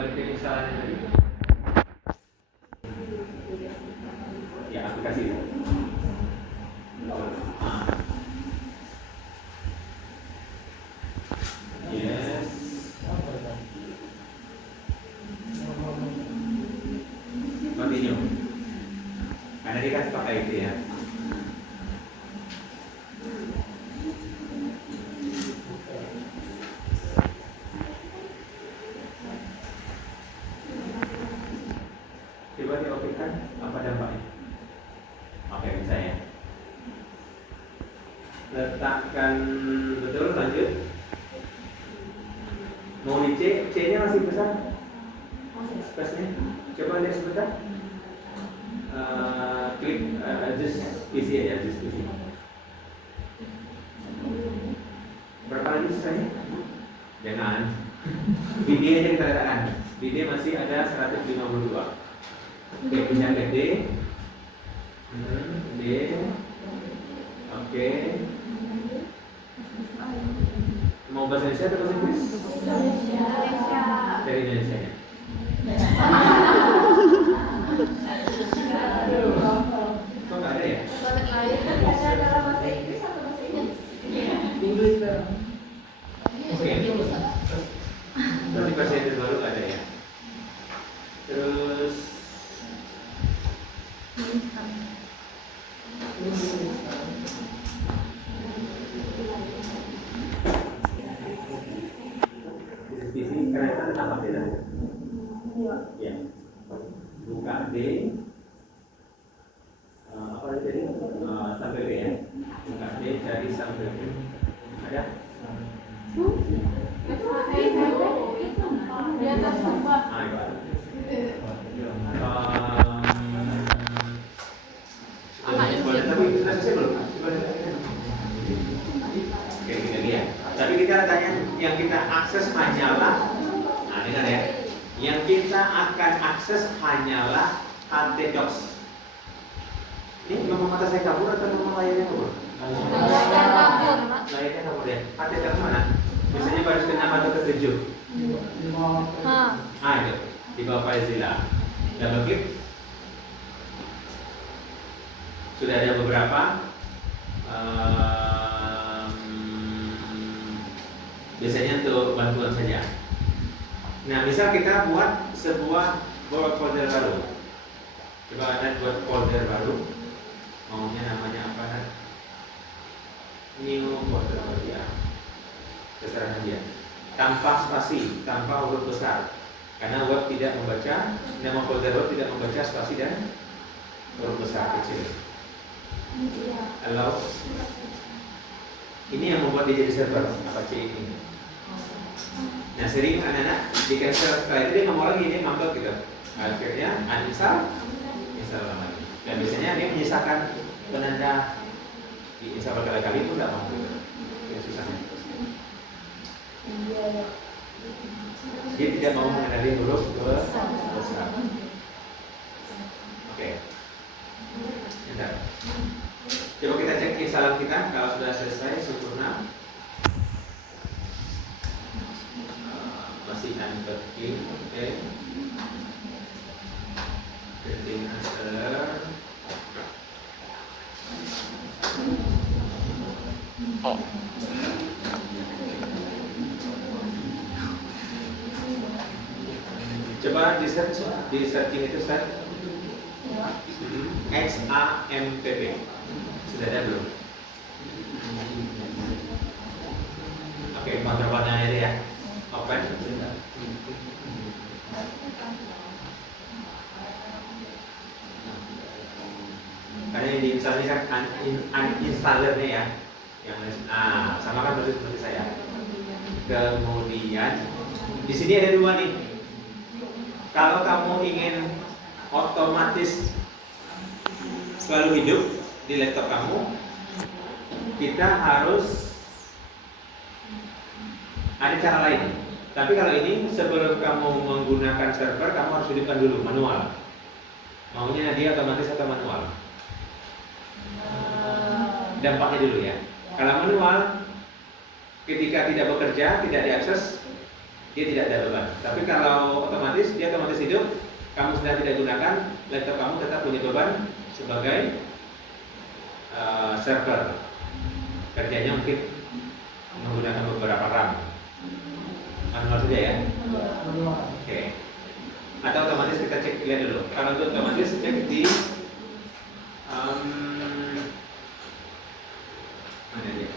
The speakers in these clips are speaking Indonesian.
kembali ke instalannya tadi. Ya, aplikasi itu. Yes. Continue. Karena dia kan pakai itu ya. Coba dioperasikan apa dampaknya? Oke, bisa ya. Letakkan betul, lanjut. Mau di C, C-nya masih besar? Space-nya. Coba lihat sebentar. Klik adjust PC ya, adjust PC. Berapa lagi sisanya? Jangan. BD aja kita letakkan. BD masih ada 152. Oke, pindah ke D. D. Oke. Mau bahasa Indonesia atau bahasa Inggris? Indonesia. Dari Indonesia ya. Kok nggak ada ya? Ada dalam bahasa Inggris atau bahasa Inggris? Inggris bareng. Oke. Berarti bahasa Inggris baru nggak ada ya. Terus di sini kereta apa beda? Ya. Buka D. Apa tadi? Sampai B ya. Buka D cari sampai B. Ada? Di atas tempat. Itu ada. Boleh, tapi kita selesai belum? Oke, gini lagi ya. Tapi kita tanya yang kita akses hanyalah, nah dengar ya, yang kita akan akses hanyalah htdocs. Ini memang mata saya kabur atau memang layarnya kabur? Layarnya kabur ya. Htdocs mana? Biasanya baris ke-6 atau ke-7. Itu di bawah FileZilla. Double klik. Sudah ada beberapa. Biasanya untuk bantuan saja. Nah, misal kita buat sebuah folder baru. Coba Anda buat folder baru. Maunya namanya apa? New folder baru ya. Terserah aja. Tanpa spasi, tanpa huruf besar. Karena web tidak membaca, nama folder web tidak membaca spasi dan huruf besar kecil. Allow. Ini yang membuat dia jadi server, apa C ini. Nah, sering anak-anak di cancel setelah itu dia nggak mau lagi, dia ngambek gitu. Akhirnya uninstall, install lagi. Dan biasanya dia menyisakan penanda di install berkali-kali itu nggak mau. Yang susahnya. Dia tidak mau mengenali huruf besar. Oke. Bentar. Coba kita cek instalan kita kalau sudah selesai sempurna. Masih unpacking, oke. Creating answer. Coba di searching itu search XAMPP. Sudah ada belum? Oke, warna-warnanya ini ya. Open. Karena yang diinstal ini kan uninstallernya ya. Yang sama kan seperti saya. Kemudian di sini ada dua nih. Kalau kamu ingin otomatis selalu hidup di laptop kamu, kita harus ada cara lain. Tapi kalau ini sebelum kamu menggunakan server, kamu harus hidupkan dulu manual. Maunya dia otomatis atau manual? Dampaknya dulu ya. Kalau manual, ketika tidak bekerja, tidak diakses, dia tidak ada beban. Tapi kalau otomatis otomatis dia otomatis hidup. Kamu sudah tidak gunakan, laptop kamu tetap punya beban sebagai server. Kerjanya mungkin menggunakan beberapa RAM. Manual saja ya. Oke. Atau otomatis kita cek, lihat dulu. Kalau untuk otomatis cek di mana dia?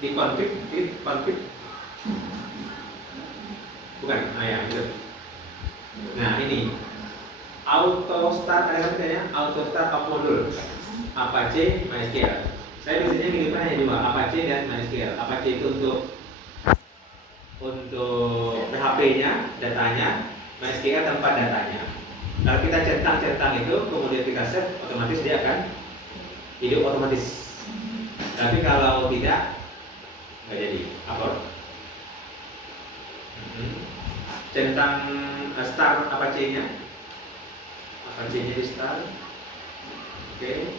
Di config, klik config. Bukan, ya itu. Nah ini auto start, ada katanya auto start up modul Apache MySQL. Saya biasanya milihnya hanya dua, Apache dan MySQL. Apache itu untuk PHP-nya, datanya, MySQL tempat datanya. Kalau kita centang itu, kemudian kita save, otomatis dia akan hidup otomatis. Tapi kalau tidak, nggak jadi upload. Centang start Apache-nya di start. Oke.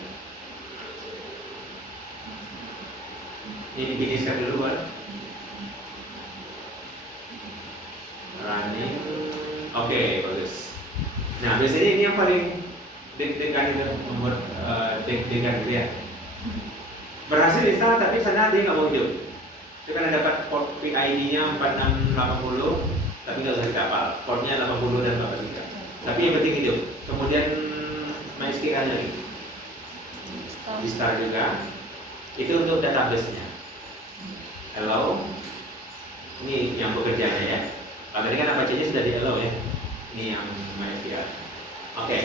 Ini finiskan dulu kan. Running. Oke, bagus. Nah, biasanya ini yang paling deg-degan itu, membuat deg-degan gitu ya. Berhasil install tapi sana dia nggak mau hidup. Itu karena dapat port PID-nya 4680, tapi nggak usah dikapal. Portnya 80 dan 43. Tapi yang penting hidup. Kemudian MySQL lagi. Install juga. Itu untuk database-nya. Hello. Ini yang bekerjanya ya. Kalau tadi kan Apache-nya sudah di hello ya. Ini yang MySQL. Oke.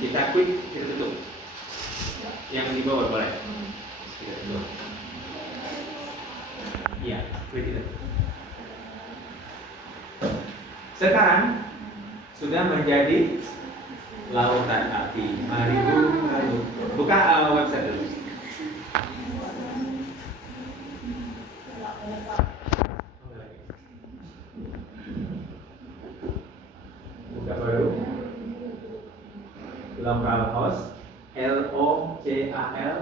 Kita quit, kita tutup. Yang di bawah boleh. Kita tutup. Iya, quit itu. Sekarang sudah menjadi lautan api. Mari buka website dulu. Buka baru. Localhost LOCAL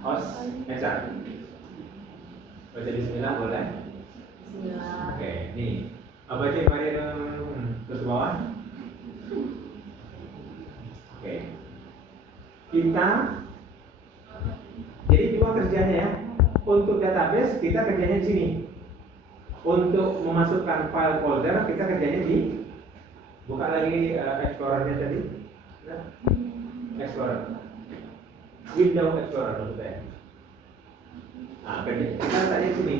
host enter. Baca bismillah boleh? Bismillah. Oke, nih. Apa aja mari terus ke bawah. Oke. Kita jadi dua kerjanya ya. Untuk database kita kerjanya di sini. Untuk memasukkan file folder kita kerjanya di buka lagi Explorer-nya tadi. Nah, Explorer. Windows Explorer maksudnya. Nah, kita letaknya di sini.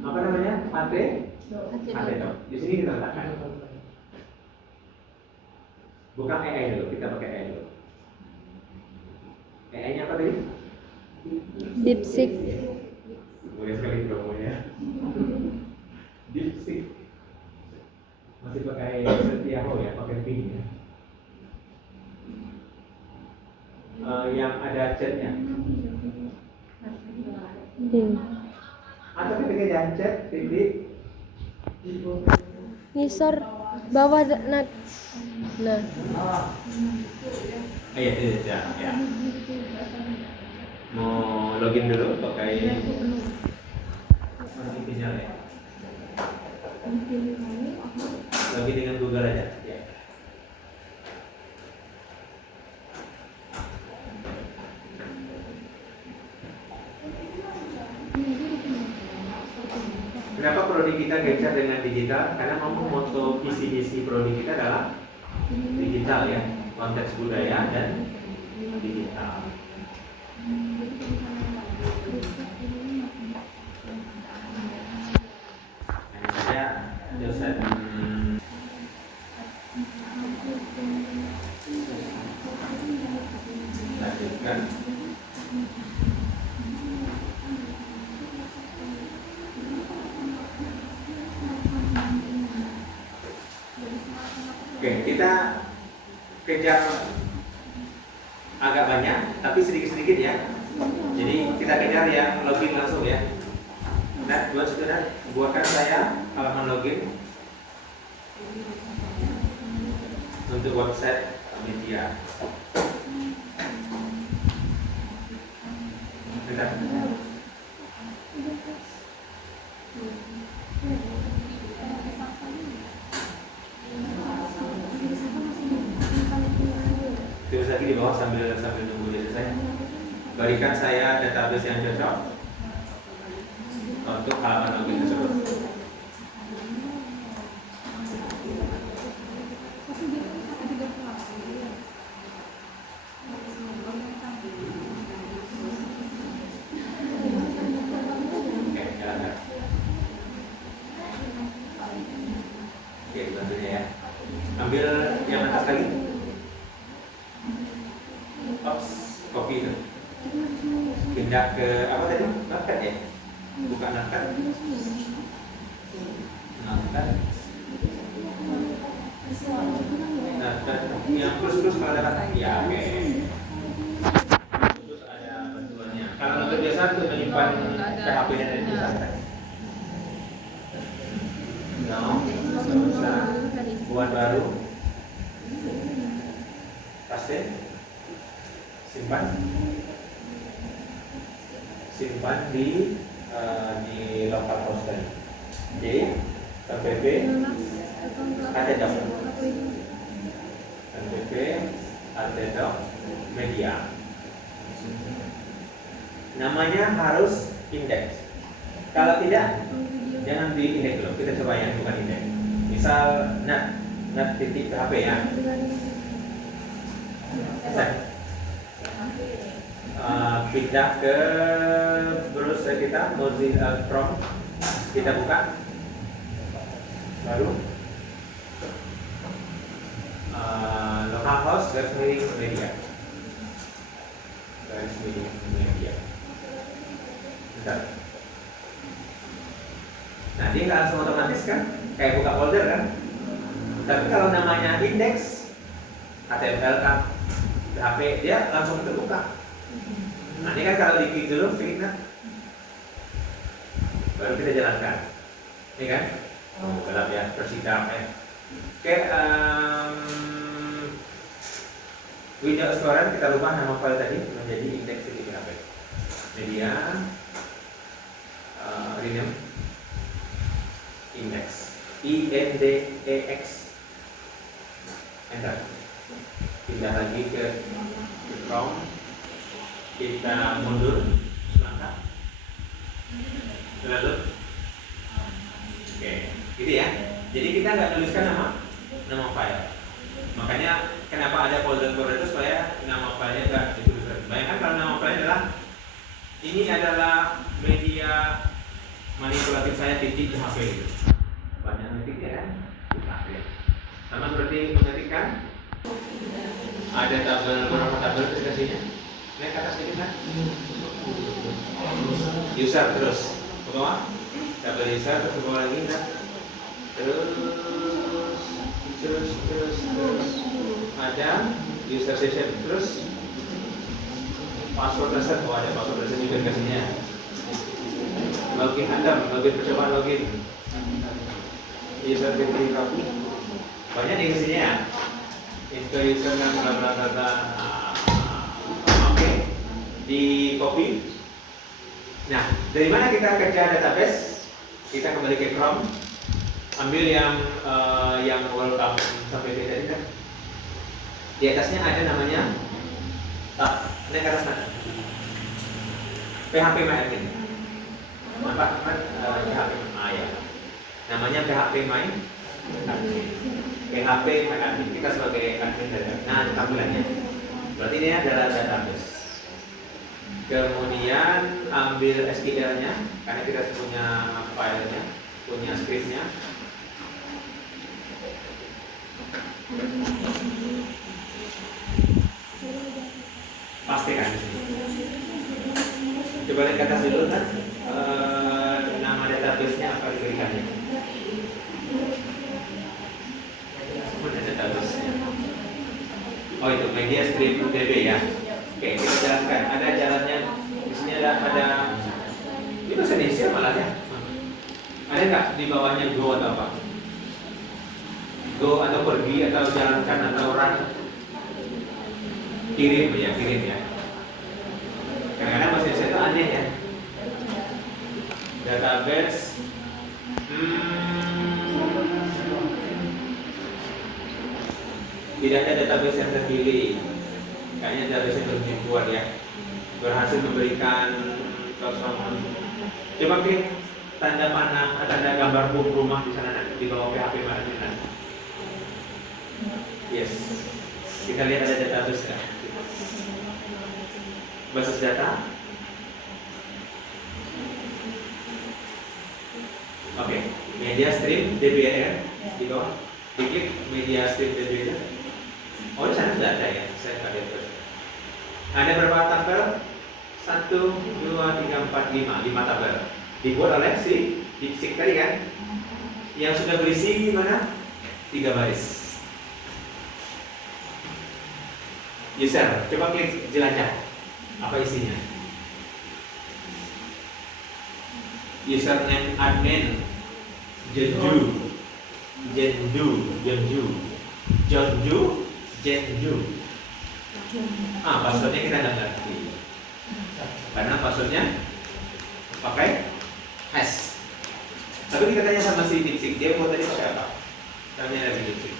Apa namanya? Potato. Di sini kita letakkan. Bukan EE dulu, kita pakai EE dulu. EE-nya apa tadi? DeepSeek. Boleh sekali promonya. DeepSeek. Masih pakai Yahoo ya, pakai Bing ya. Yang ada chatnya. Atau ketika jangan chat, titik. Ngisor bawah nah. Ya. Mau login dulu pakai ininya ya. Login dengan Google aja. Ya. Kenapa prodi kita gencar dengan digital? Karena mau moto visi-misi prodi kita adalah digital ya, konteks budaya dan digital. Hanya saja dosen lanjutkan. Oke, kita kejar agak banyak, tapi sedikit-sedikit ya. Jadi kita kejar yang login langsung ya. Nah, buat saudara, buatkan saya halaman login untuk website media. Bentar. lagi di bawah sambil nunggu dia selesai. Berikan saya database yang cocok untuk halaman login tersebut. Oke, jalankan. Oke, bantunya ya. Ambil yang atas lagi. Ops, copy itu. Pindah ke apa tadi? Notepad ya? Buka notepad. Notepad. Notepad yang plus kalau dapat. Ya, oke. Terus ada bantuannya. Kalau untuk biasa itu menyimpan PHP dan bisa. No, bisa. Buat baru. Paste. Simpan di localhost tadi. Jadi PPP ada doc. PPP ada doc media. Namanya harus indeks. Kalau tidak, jangan di indeks dulu. Kita coba yang bukan indeks. Misal nat titik PHP ya. Pindah ke browser kita, Mozilla Chrome, kita buka, baru localhost garis miring media. Bentar. Nah, dia nggak langsung otomatis kan, kayak buka folder kan. Tapi kalau namanya index, HTML kan, PHP, dia langsung terbuka. Nah, ini kan kalau diklik dulu, klik baru kita jalankan. Ini kan? Gelap ya, tersidap ya. Oke, Windows Explorer kita rubah nama file tadi menjadi index.php. Media, rename index, INDEX. Enter. Pindah lagi ke Chrome. Kita mundur selangkah. Lalu, oke, gitu ya. Jadi kita nggak tuliskan nama file. Makanya kenapa ada folder-folder itu supaya nama filenya nggak dituliskan. Bayangkan kalau nama filenya adalah ini adalah media manipulatif saya titik PHP gitu. Banyak titiknya kan? Sama seperti mengetikkan. Ada tabel berapa tabel aplikasinya? Naik ke atas sedikit kan? User terus ke bawah, tabel user terus ke bawah lagi kan? Terus ada user session terus password reset. Oh, ada password reset juga kasihnya. Login percobaan login user verifikasi banyak di sini ya. Info user dan data. Oke, di copy. Nah, dari mana kita kerja database? Kita kembali ke Chrome. Ambil yang welcome sampai tadi kan. Di atasnya ada namanya naik ke atas PHP MyAdmin. Nampak kan PHP ya. Namanya PHP MyAdmin. PHP MyAdmin. Kita sebagai admin database. Nah, tampilannya. Berarti ini adalah database. Kemudian ambil SQL-nya karena kita punya filenya, punya script-nya. Pastikan di sini. Coba lihat ke atas dulu kan, nama database-nya apa diberikannya. Mana database-nya? Oh, itu media stream DB ya. Oke, kita jalankan. Ada jalannya. Di sini ada ini bahasa Indonesia malah ya. Ada nggak di bawahnya go atau apa? Go atau pergi atau jalankan atau run? Kirim ya. Kadang-kadang bahasa Indonesia itu aneh ya. Database. Tidak ada database yang terpilih. Kayaknya database belum keluar ya. Berhasil memberikan kosong. Coba klik tanda panah, tanda gambar rumah di sana di bawah PHP mana. Yes. Kita lihat ada database kan? Basis data. Oke, media stream DBA di bawah. Diklik media stream DBA. Oh, di sana sudah ada ya. Saya nggak lihat terus. Ada berapa tabel? 1, 2, 3, 4, 5 tabel. Dibuat oleh si DeepSeek tadi kan? Yang sudah berisi gimana? 3 baris. User, coba klik jelajah. Apa isinya? Username admin Jenju, passwordnya kita nggak ngerti karena passwordnya pakai hash. Tapi kita tanya sama si DeepSeek, dia mau tadi pakai apa? Tanya dari DeepSeek.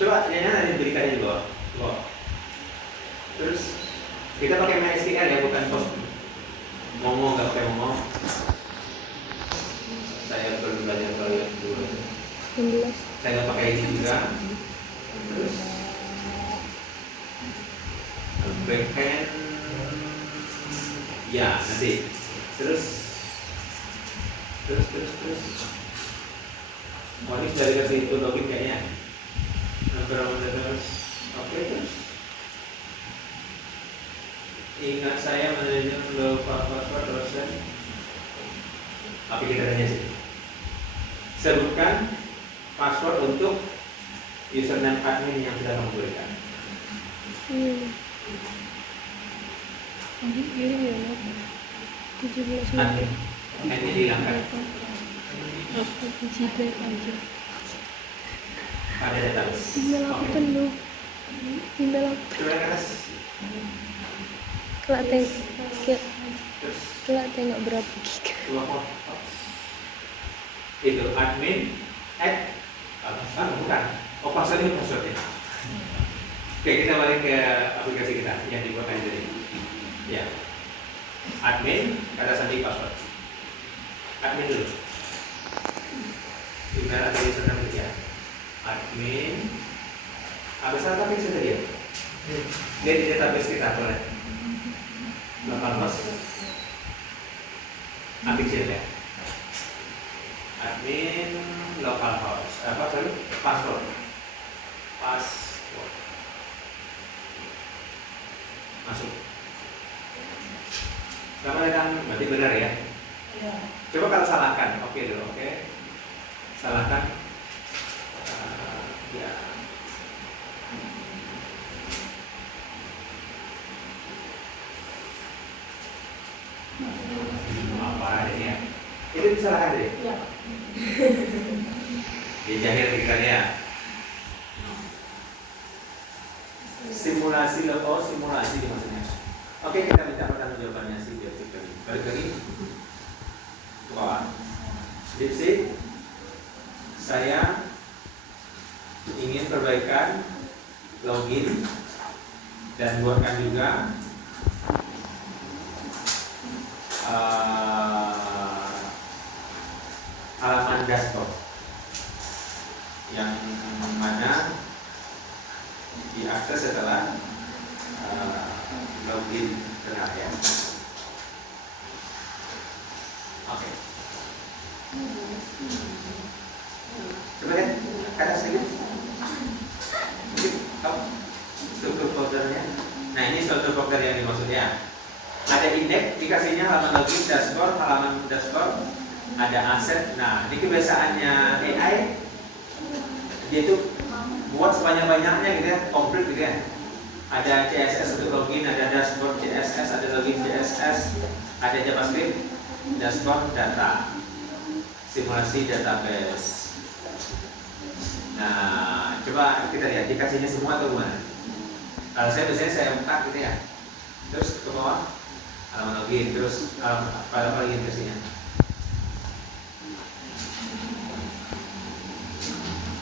Coba tanya nanti berikannya di bawah. Terus kita pakai MySQL ya, bukan post. Momo nggak pakai Momo. Saya perlu belajar kalian dulu. 16. Saya nggak pakai ini juga. Terus backend ya nanti. Terus. Oh, ini sudah dikasih itu login kayaknya. Terus. Oke, terus. Ingat saya manajer lupa password dosen. Tapi kita tanya sih. Sebutkan password untuk username admin yang sudah kamu berikan. Ini ya 17 Admin. Ini dihilangkan. Aku dijidat aja. Pada database. Email aku penuh. Email aku. Coba ke atas. Kelak tengok berapa giga. Itu admin bukan. Oh, passwordnya. Oke, kita balik ke aplikasi kita yang dibuatkan tadi. Ya. Admin, kata sandi password. Admin dulu. Email atau username ya. Admin. Habis apa yang sudah dia? Lihat di database kita boleh. Localhost. Ambil ya. Admin localhost. Apa tadi? Password. Masuk. Selamat datang. Berarti benar ya? Ya. Coba kalau salahkan. Oke dulu. Oke. Salahkan. Ya. Apa ini ya? Itu disalahkan deh. Ya. Dijahit pikirannya. Simulasi simulasi maksudnya. Oke, kita minta pertanggungjawabannya si DeepSeek tadi. Balik lagi ke bawah. DeepSeek, saya ingin perbaikan login dan buatkan juga halaman dashboard yang mana diakses setelah login benar ya. Oke. Coba lihat ke atas sedikit. Struktur foldernya. Nah, ini struktur folder yang dimaksudnya. Ada indeks, dikasihnya halaman login, dashboard, ada aset. Nah, ini kebiasaannya AI, dia itu buat sebanyak-banyaknya gitu ya, komplit gitu ya. Ada CSS untuk login, ada dashboard CSS, ada login CSS, ada JavaScript, dashboard data, simulasi database. Nah, coba kita lihat dikasihnya semua atau gimana? Kalau saya biasanya saya buka gitu ya, terus ke bawah halaman login, terus apa lagi kasihnya?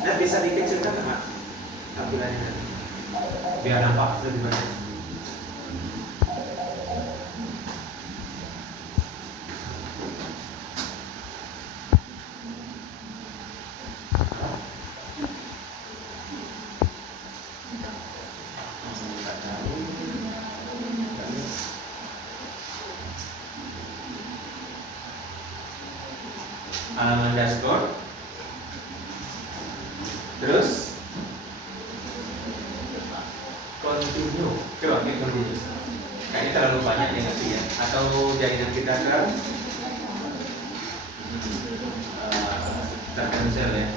Nah, bisa dikecilkan nggak tampilannya? biar nampak lebih banyak. Halaman dashboard, terus continue, coba kita continue. Kayaknya terlalu banyak yang ngerti ya, atau jaringan kita tercancel ya.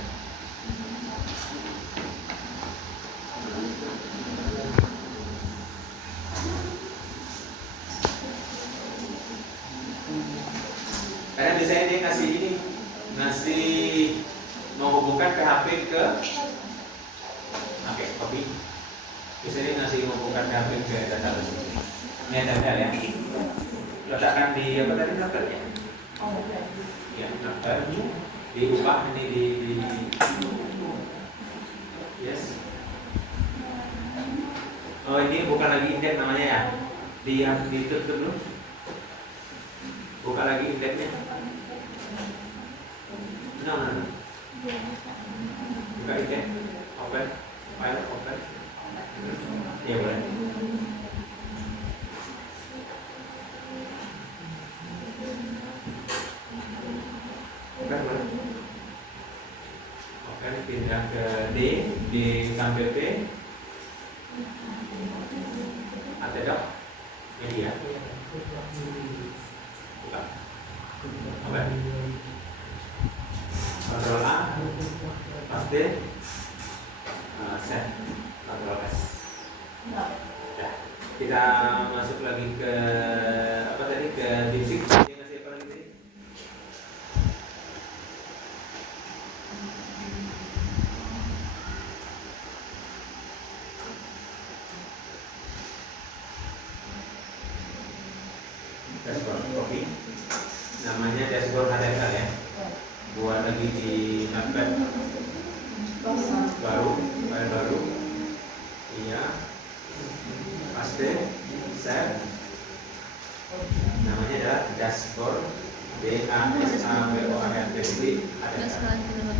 Karena biasanya dia ngasih ini, ngasih menghubungkan PHP ke copy. Biasanya dia ngasih menghubungkan PHP ke database. Ini ada ya. Letakkan di apa tadi daftarnya? Ya, daftar. Diubah ini di yes. Oh, ini bukan lagi indeks namanya ya. Ditutup dulu. Buka lagi indeksnya. No. Buka indeks. Open. File open. Ya boleh. Bukan boleh. Oke, pindah ke D, sampai P. Ada dok? Media. Buka. Oke. Kontrol A. Paste. Set. Kontrol S. Ya. Kita masuk lagi ke apa tadi, ke basic. Dia ngasih apa lagi tadi? Dashboard, oke. Namanya dashboard HTML ya. Buat lagi di notepad baru, file baru. Iya. Paste, save. Namanya adalah dashboard. DASHBOARD HTML.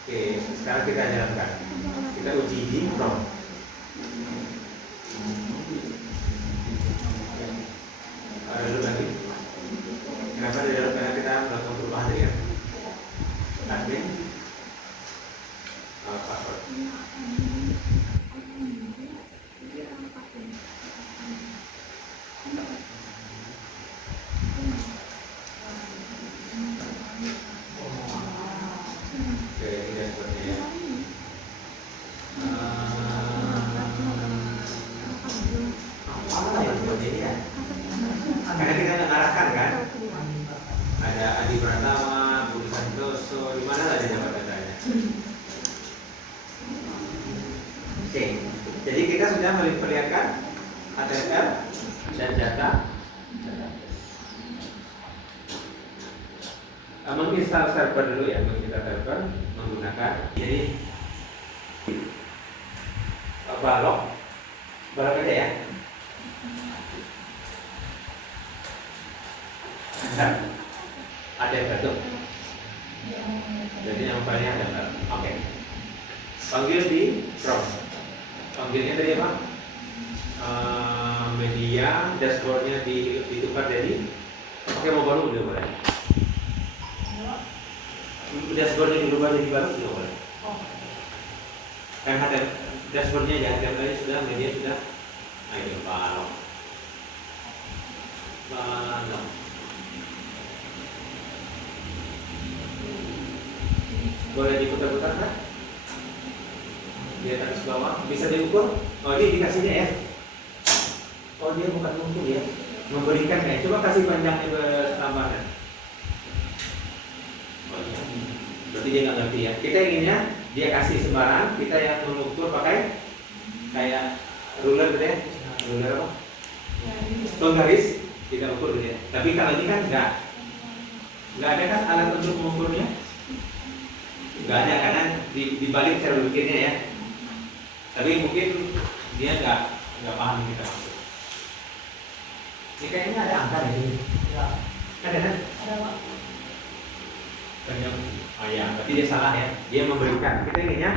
Oke, sekarang kita jalankan. Kita uji di prompt. Ada dulu lagi. Kenapa di dalam, karena kita melakukan perubahan ya. Admin, password. Oke, ini dashboardnya ya. Apa yang buat ini ya? Karena kita mengarahkan kan, ada Adi Pratama, Budi Santoso, di mana ada jabatan-jabatannya. Oke, jadi kita sudah memperlihatkan HTML dan data. Menginstal server dulu ya, menginstal server menggunakan jadi balok aja ya. Bentar. Ada yang bentuk. Jadi yang filenya ada. Oke. Panggil di prompt. Panggilnya tadi apa? Media, dashboardnya ditukar jadi pakai mau baru juga boleh. Dashboardnya dirubah jadi baru juga boleh. Kan ada dashboardnya ya, HTML sudah, media sudah. Nah ini balok. Boleh diputar-putar kan? Di atas bawah bisa diukur. Oh ini dikasihnya ya. Oh dia bukan mengukur ya, memberikan kayak. Coba kasih panjangnya tambahan. Oh iya. Berarti dia nggak ngerti ya. Kita inginnya dia kasih sembarang, kita yang mengukur pakai kayak ruler gitu ya. Ruler apa? Garis kita ukur gitu ya. Tapi kalau ini kan nggak ada kan alat untuk mengukurnya. Nggak ada kan? dibalik cara berpikirnya ya. Tapi mungkin dia nggak paham kita maksud. Ini kayaknya ada angka di sini. Ya. Ada kan? Ada Pak. Oh ya, berarti dia salah ya. Dia memberikan. Kita inginnya